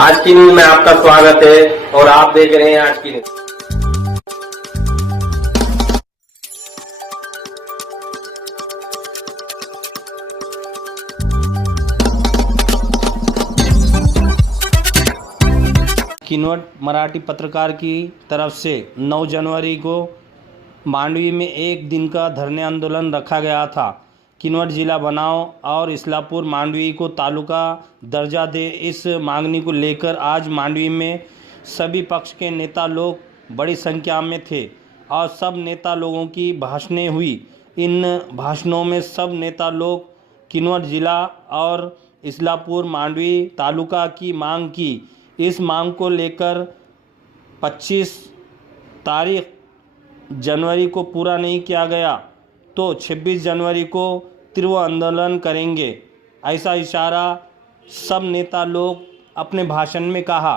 आज की न्यूज में आपका स्वागत है और आप देख रहे हैं आज की न्यूज। किनवट मराठी पत्रकार की तरफ से 9 जनवरी को मांडवी में एक दिन का धरने आंदोलन रखा गया था। किनवट जिला बनाओ और इस्लामपुर मांडवी को तालुका दर्जा दे, इस मांगनी को लेकर आज मांडवी में सभी पक्ष के नेता लोग बड़ी संख्या में थे और सब नेता लोगों की भाषणें हुई। इन भाषणों में सब नेता लोग किनवट जिला और इस्लामपुर मांडवी तालुका की मांग की। इस मांग को लेकर 25 तारीख जनवरी को पूरा नहीं किया गया तो 26 जनवरी को तीव्र आंदोलन करेंगे, ऐसा इशारा सब नेता लोग अपने भाषण में कहा।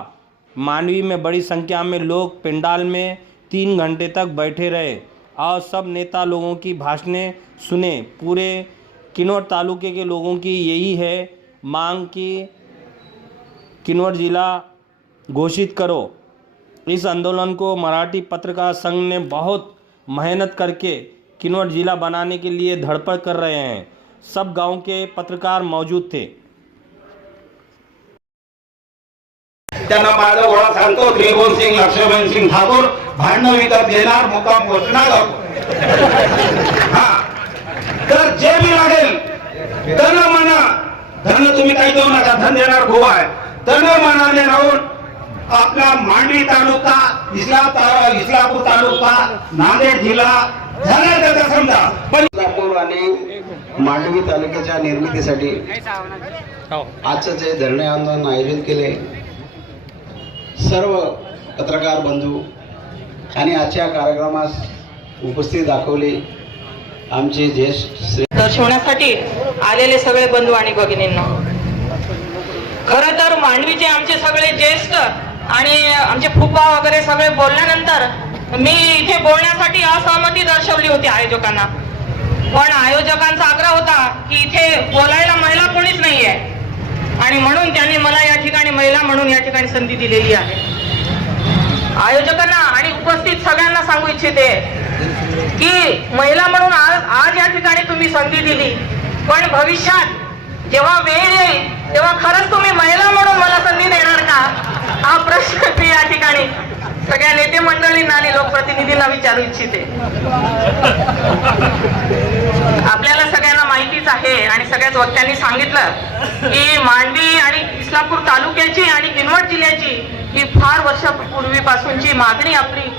मांडवी में बड़ी संख्या में लोग पंडाल में 3 घंटे तक बैठे रहे और सब नेता लोगों की भाषणें सुने। पूरे किनवट तालुके के लोगों की यही है मांग कि किनवट जिला घोषित करो। इस आंदोलन को मराठी पत्रकार संघ ने बहुत मेहनत करके किनवट जिला बनाने के लिए धड़पड़ कर रहे हैं। सब गांव के पत्रकार मौजूद थे। त्यांना माझा घोडा सांगतो त्रिभुवन सिंग लक्ष्मण सिंग ठाकूर भांडण विकत घेणार मुकाम घोषणा तर जे मी लागेल धन म्हणा, धन तुम्ही काही देऊ नका, धन देणार खूप आहे, धन मनाने राहून आपला मांडवी तालुका इस्लामपूर तालुका नांदेड जिल्हा झाला त्याचा समजा। पण इस्लामपूर आणि मांडवी तालुक्याच्या निर्मितीसाठी आजचे जे धरणे आंदोलन आयोजित केले सर्व पत्रकार बंधू आणि आजच्या कार्यक्रमास उपस्थित दाखवले आमचे ज्येष्ठ दर्शवण्यासाठी आलेले सगळे बंधू आणि भगिनींना, खरं तर मांडवीचे आमचे सगळे ज्येष्ठ आणि आमचे फुप्पा वगैरे सगळे बोलल्यानंतर मी इथे बोलण्यासाठी असहमती दर्शवली होती आयोजकांना, पण आयोजकांचा आग्रह होता की इथे बोलायला महिला कोणीच नाहीये आणि म्हणून त्यांनी मला या ठिकाणी महिला म्हणून या ठिकाणी संधी दिलेली आहे। आयोजकांना आणि उपस्थित सगळ्यांना सांगू इच्छिते की महिला म्हणून आज या ठिकाणी तुम्ही संधी दिली, पण भविष्यात जेव्हा वेळ येईल तेव्हा खरंच तुम्ही महिला म्हणून मला संधी देणार का, हा प्रश्न मी या ठिकाणी सगळ्या नेते मंडळींना आणि लोकप्रतिनिधींना विचारू इच्छिते। आपल्याला सगळ्यांना माहितीच आहे आणि सगळ्याच वक्त्यांनी सांगितलं की मांडवी आणि इस्लामपूर तालुक्याची आणि किनवट जिल्ह्याची ही फार वर्षापूर्वीपासूनची मागणी आपली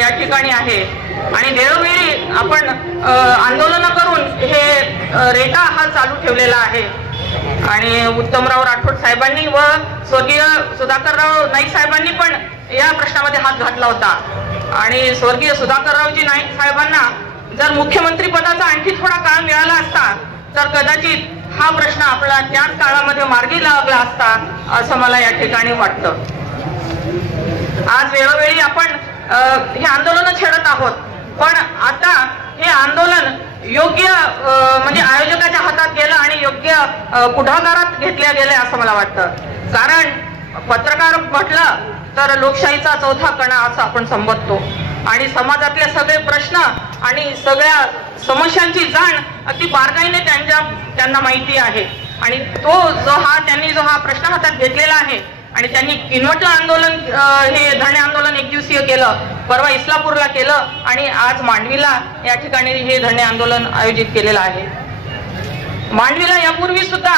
या ठिकाणी आहे आणि वेळोवेळी आपण आंदोलन करून हे रेटा हा चालू ठेवलेला आहे। आणि उत्तमराव राठोड साहेबांनी व स्वर्गीय सुधाकरराव नाईक साहेबांनी पण या प्रश्नामध्ये हात घातला होता आणि स्वर्गीय सुधाकररावजी नाईक साहेबांना जर मुख्यमंत्री पदाचा आणखी थोडा काळ मिळाला असता तर कदाचित हा प्रश्न आपला त्याच काळामध्ये मार्गी लागला असता असं मला या ठिकाणी वाटतं। आज वेळोवेळी आपण हे आंदोलन छेडत आहोत, पण आता हे आंदोलन योग्य म्हणजे आयोजकाच्या हातात गेलं आणि योग्य पुढाकारात घेतल्या गेले असं मला वाटतं। कारण पत्रकार म्हटलं तर लोकशाहीचा चौथा कणा असं आपण संबोधतो आणि समाजातले सगळे प्रश्न आणि सगळ्या समस्यांची जाण अगदी बारकाईने त्यांना माहिती आहे आणि त्यांनी जो हा प्रश्न हातात घेतलेला आहे आणि त्यांनी किनवटला आंदोलन हे धरणे आंदोलन एक दिवसीय केलं, परवा इस्लामपूरला केलं आणि आज मांडवीला या ठिकाणी हे धरणे आंदोलन आयोजित केलेलं आहे। मांडवीला यापूर्वी सुद्धा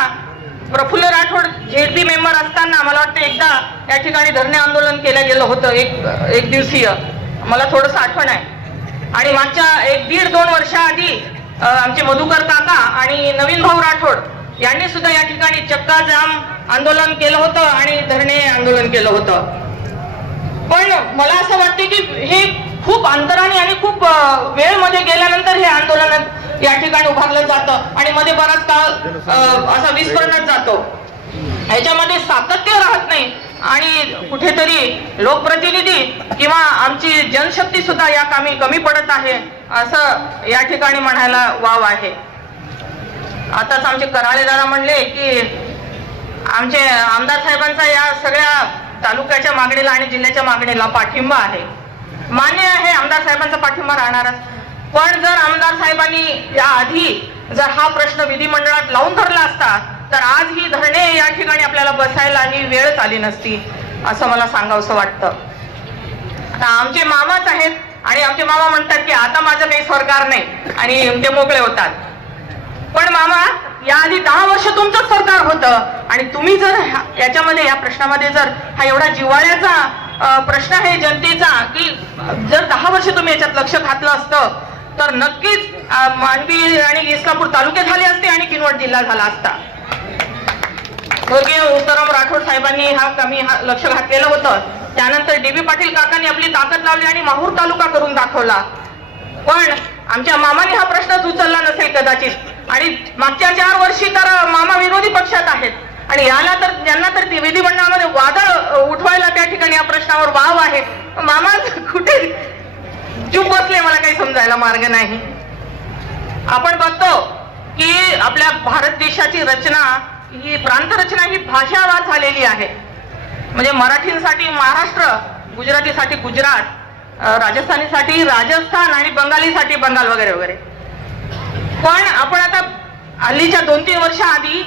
प्रफुल्ल राठोड झेडपी मेंबर असताना मला वाटतं एकदा या ठिकाणी धरणे आंदोलन केलं गेलं होतं एक दिवसीय, मला थोडंसं आठवण आहे। आणि मागच्या 1-1.5-2 वर्षाआधी आमचे मधुकर काका आणि नवीन भाऊ राठोड यांनी सुद्धा या ठिकाणी चक्का जाम आंदोलन केलं होतं आणि धरणे आंदोलन केलं होतं। पण मला असं वाटतं की हे खूप अंतराने आणि खूप वेळ मध्ये गेल्यानंतर हे आंदोलन या ठिकाणी उभारलं जातं आणि मध्ये बराच काळ असा विस्मरणात जातो, ह्याच्यामध्ये सातत्य राहत नाही आणि कुठेतरी लोकप्रतिनिधी किंवा आमची जनशक्ती सुद्धा या कामी कमी पडत आहे असं या ठिकाणी म्हणायला वाव आहे। आताच आमचे कराळे दादा म्हणले की आमचे आमदार साहेबांचा या सगळ्या तालुक्याच्या मागणीला आणि जिल्ह्याच्या मागणीला पाठिंबा आहे. मान्य आहे, आमदार साहेबांचा पाठिंबा राहणारच. पण जर आमदार साहेबांनी याआधी जर हा प्रश्न विधिमंडळात लावून धरला असता तर आज ही धरणे या ठिकाणी आपल्याला बसायला ही वेळ आली नसती, असं मला सांगावंसं वाटतं. आता आमचे मामाच आहेत आणि आमचे मामा म्हणतात की आता माझं काही सरकार नाही आणि ते मोकळे होतात. पण मामा, याआधी 10 वर्ष तुमचंच सरकार होतं आणि तुम्ही जर याच्यामध्ये या प्रश्नामध्ये जर हा एवढा जिव्हाळ्याचा प्रश्न आहे जनतेचा की जर 10 वर्ष तुम्ही याच्यात लक्ष घातलं असतं तर नक्कीच मांडवी आणि इस्लापूर तालुके झाले असते आणि किनवट जिल्हा झाला असता. स्वर्गीय उत्तम राठोड साहेबांनी कमी लक्ष घातलेलं होतं. त्यानंतर DB पाटील काकांनी आपली ताकद लावली आणि माहूर तालुका करून दाखवला. पण आमच्या मामाने हा प्रश्नच उचलला नसेल कदाचित. आणि मागच्या 4 वर्षी तर मामा विरोधी पक्षात आहेत आणि यांना तर विधिमंडळामध्ये वादळ उठवायला त्या ठिकाणी या प्रश्नावर वाव आहे. मामा कुठे चूप बसले, मला काही समजायला मार्ग नाही. आपण बघतो की आपल्या भारत देशाची रचना ही प्रांत रचना ही भाषावार झालेली आहे. म्हणजे मराठीसाठी महाराष्ट्र, गुजरातीसाठी गुजरात, राजस्थानीसाठी राजस्थान आणि बंगालीसाठी बंगाल वगैरे वगैरे. पण आपण आता हल्लीच्या 2-3 वर्षाआधी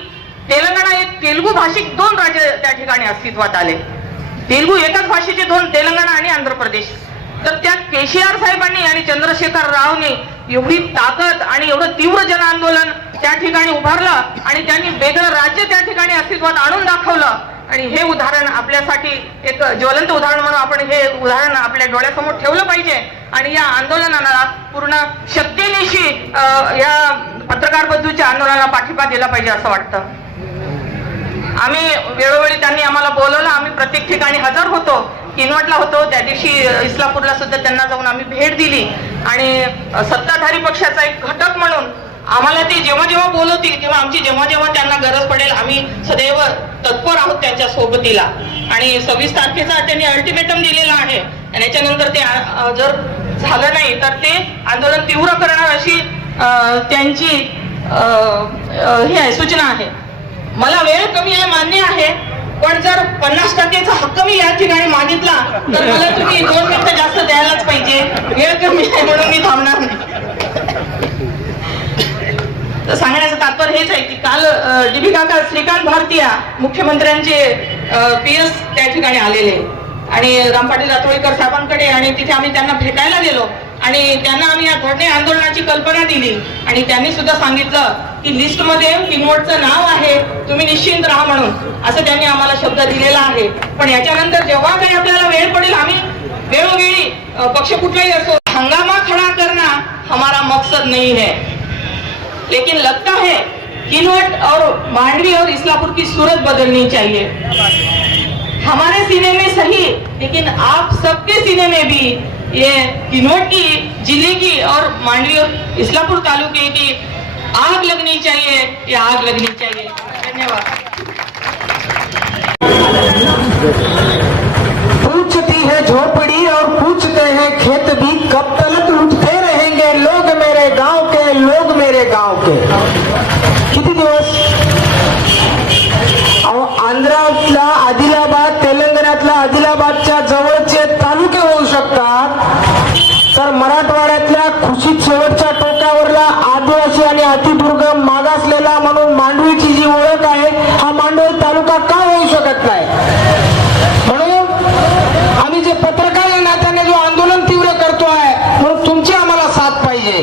तेलंगणा एक तेलुगू भाषिक 2 राज्य त्या ठिकाणी अस्तित्वात आले. तेलुगू एकाच भाषेचे 2, तेलंगणा आणि आंध्र प्रदेश. तर त्यात KCR साहेबांनी आणि चंद्रशेखर रावने एवढी ताकद आणि एवढं तीव्र जन आंदोलन त्या ठिकाणी उभारलं आणि त्यांनी वेगळं राज्य त्या ठिकाणी अस्तित्वात आणून दाखवलं. आणि हे उदाहरण आपल्यासाठी एक ज्वलंत उदाहरण म्हणून आपण हे उदाहरण आपल्या डोळ्यासमोर ठेवलं पाहिजे आणि या आंदोलनाला पूर्ण शक्तीनिशी या पत्रकार बंधूच्या आंदोलनाला पाठिंबा दिला पाहिजे असं वाटतं. आम्ही वेळोवेळी त्यांनी आम्हाला बोलवलं, आम्ही प्रत्येक ठिकाणी हजर होतो. किनवटला होतो, त्या दिवशी इस्लापूरला सुद्धा त्यांना जाऊन आम्ही भेट दिली आणि सत्ताधारी पक्षाचा एक घटक म्हणून आम्हाला ते जेव्हा जेव्हा बोलवतील तेव्हा आमची जेव्हा जेव्हा त्यांना गरज पडेल आम्ही सदैव तत्पर आहोत त्यांच्या सोबतीला. आणि 26 तारखेचा त्यांनी अल्टिमेटम दिलेला आहे आणि याच्यानंतर ते जर झालं नाही तर ते आंदोलन तीव्र करणार अशी त्यांची ही आहे सूचना आहे. मला वेळ कमी आहे मान्य आहे, पण जर 50%चा हक्क मी या ठिकाणी मागितला तर मला तुम्ही 2 मिनिटं जास्त द्यायलाच पाहिजे. वेळ कमी आहे म्हणून मी थांबणार नाही. सांगण्याचं तात्पर्य हेच आहे की काल DB काका श्रीकांत भारतीया मुख्यमंत्र्यांचे PS त्या ठिकाणी आलेले आणि राम पाटील रातोळीकर साहेबांकडे आणि तिथे आम्ही त्यांना भेटायला गेलो आणि त्यांना आम्ही या धरणे आंदोलनाची कल्पना दिली आणि त्यांनी सुद्धा सांगितलं की लिस्टमध्ये किनवटचं नाव आहे, तुम्ही निश्चिंत राहा म्हणून, असं त्यांनी आम्हाला शब्द दिलेला आहे. पण याच्यानंतर जेव्हा काही आपल्याला वेळ पडेल आम्ही वेळोवेळी पक्ष कुठलाही असो हंगामा खड़ा करना हमारा मकसद नहीं है. लेकिन लगता है किनवट और मांडवी और इस्लापुर की सूरत बदलनी चाहिए. हमारे सीने में सही, लेकिन आप सबके सीने में भी ये किनवट की जिले की और मांडवी और इस्लापुर तालुके की आग लगनी चाहिए, ये आग लगनी चाहिए. धन्यवाद. पूछती है झोपड़ी और पूछते हैं खेत भी, कब तलक उठते रहेंगे लोग मेरे गांव के, लोग मेरे गांव के. किती दिवस आंध्रातला आदिलाबाद, तेलंगणातल्या आदिलाबादच्या जवळचे तालुके होऊ शकतात, तर मराठवाड्यातल्या खुशीत शेवटच्या टोकावरला आदिवासी आणि अतिदुर्गम मागासलेला म्हणून मांडवीची जी ओळख आहे हा मांडवी तालुका का होऊ शकत नाही. म्हणून आम्ही जे पत्रकार या नात्याने जो आंदोलन तीव्र करतोय म्हणून तुमची आम्हाला साथ पाहिजे.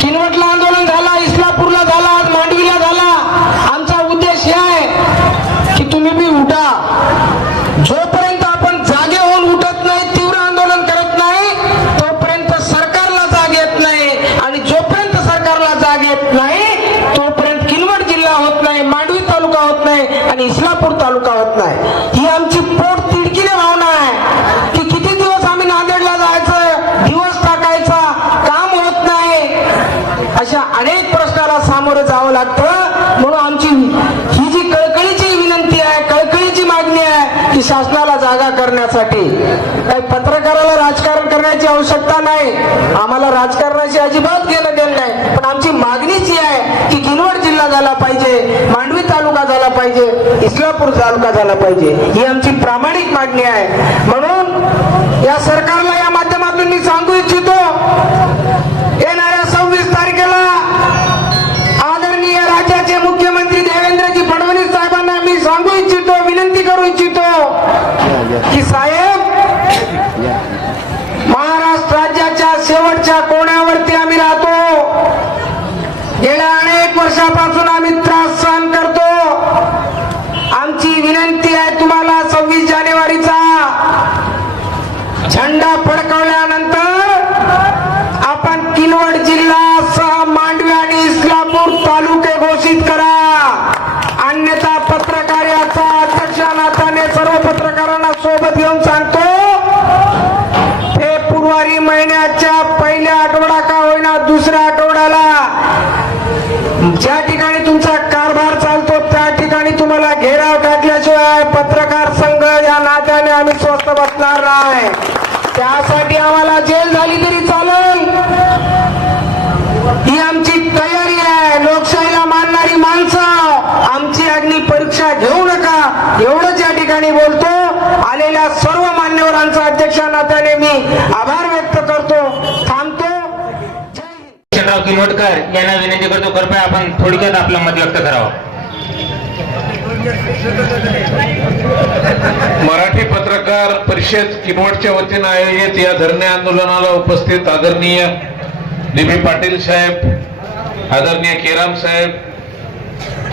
किनवटला आंदोलन झाला, इस्लापूरला झाला, आज मांडवीला झाला. आमचा उद्देश हे आहे की तुम्ही बी उठा. जोपर्यंत आपण जागे होऊन उठत नाही, तीव्र आंदोलन करत नाही, तोपर्यंत सरकारला जाग येत नाही आणि जोपर्यंत सरकारला जाग येत नाही तोपर्यंत किनवट जिल्हा होत नाही, मांडवी तालुका होत नाही आणि इस्लापूर तालुका होत नाही. ही आमची पोट तिडकीने भावना आहे की किती दिवस आम्ही नांदेडला जायचं, दिवस टाकायचा, काम होत नाही, अशा अनेक प्रश्नाला सामोरं जावं लागतं. म्हणून आमची ही जी कळकळीची विनंती आहे, कळकळीची मागणी आहे की शासनाला जागा करण्याचा करण्यासाठी. काही पत्रकाराला राजकारण करण्याची आवश्यकता नाही, आम्हाला राजकारणाची अजिबात घेणं देणं नाही. पण आमची मागणीच ही आहे की किनवट जिल्हा झाला पाहिजे, मांडवी तालुका झाला पाहिजे, इस्लापूर तालुका झाला पाहिजे, ही आमची प्रामाणिक मागणी आहे. म्हणून या सरकारला या माध्यमातून मी सांगू इच्छितो, येणाऱ्या 26 तारखेला आदरणीय राज्याचे मुख्यमंत्री देवेंद्रजी फडणवीस साहेबांना मी सांगू इच्छितो, विनंती करू इच्छितो की साहेब, महाराष्ट्र राज्याच्या शेवटच्या कोण्यावरती आम्ही राहतो. गेल्या अनेक वर्षापासून आम्ही त्रास सहन करतो. आमची विनंती आहे तुम्हाला, 26 जानेवारीचा झेंडा फडकवल्यानंतर आपण किनवट जिल्हा मांडवी आणि इस्लापूर तालुके घोषित करा. अन्यथा पत्रकाराचा अध्यक्ष नात्याने सर्व पत्रकारांना सोबत घेऊन सांगतो, फेब्रुवारी महिन्याच्या पहिल्या आठवडा का होईना दुसऱ्या आठवड्याला ज्या ठिकाणी तुमचा कारभार चालतो त्या ठिकाणी तुम्हाला घेराव टाकल्याशिवाय पत्रकार संघ या नात्याने आम्ही स्वस्थ बसणार नाही. त्यासाठी आम्हाला जेल झाली तरी चालेल, ही आमची तयारी आहे. लोकशाहीला मानणारी माणसं आमची अग्नी परीक्षा घेऊ नका, एवढंच या ठिकाणी बोलतो. आलेल्या सर्व मान्यवरांचा अध्यक्षा नात्याने मी आभार व्यक्त करतो, थांबतो. किशनराव किनवटकर यांना विनंती करतो, कृपया आपण थोडक्यात आपलं मत व्यक्त करावं. मराठी पत्रकार परिषद किनवटच्या वतीनं आयोजित या धरणे आंदोलनाला उपस्थित आदरणीय डी.बी. पाटील साहेब, आदरणीय केराम साहेब,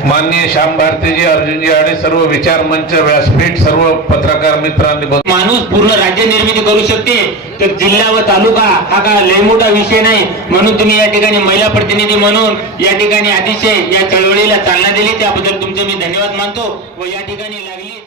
माननीय श्याम भारतीजी, अर्जुनजी आडे, सर्व विचार मंच, व्यासपीठ, सर्व पत्रकार मित्रांनी, माणूस पूर्ण राज्य निर्मिती करू शकते, तर जिल्हा व तालुका हा का लय मोठा विषय नाही. म्हणून तुम्ही या ठिकाणी महिला प्रतिनिधी म्हणून या ठिकाणी अतिशय या चळवळीला चालना दिली, त्याबद्दल तुमचे मी धन्यवाद मानतो. व या ठिकाणी लागली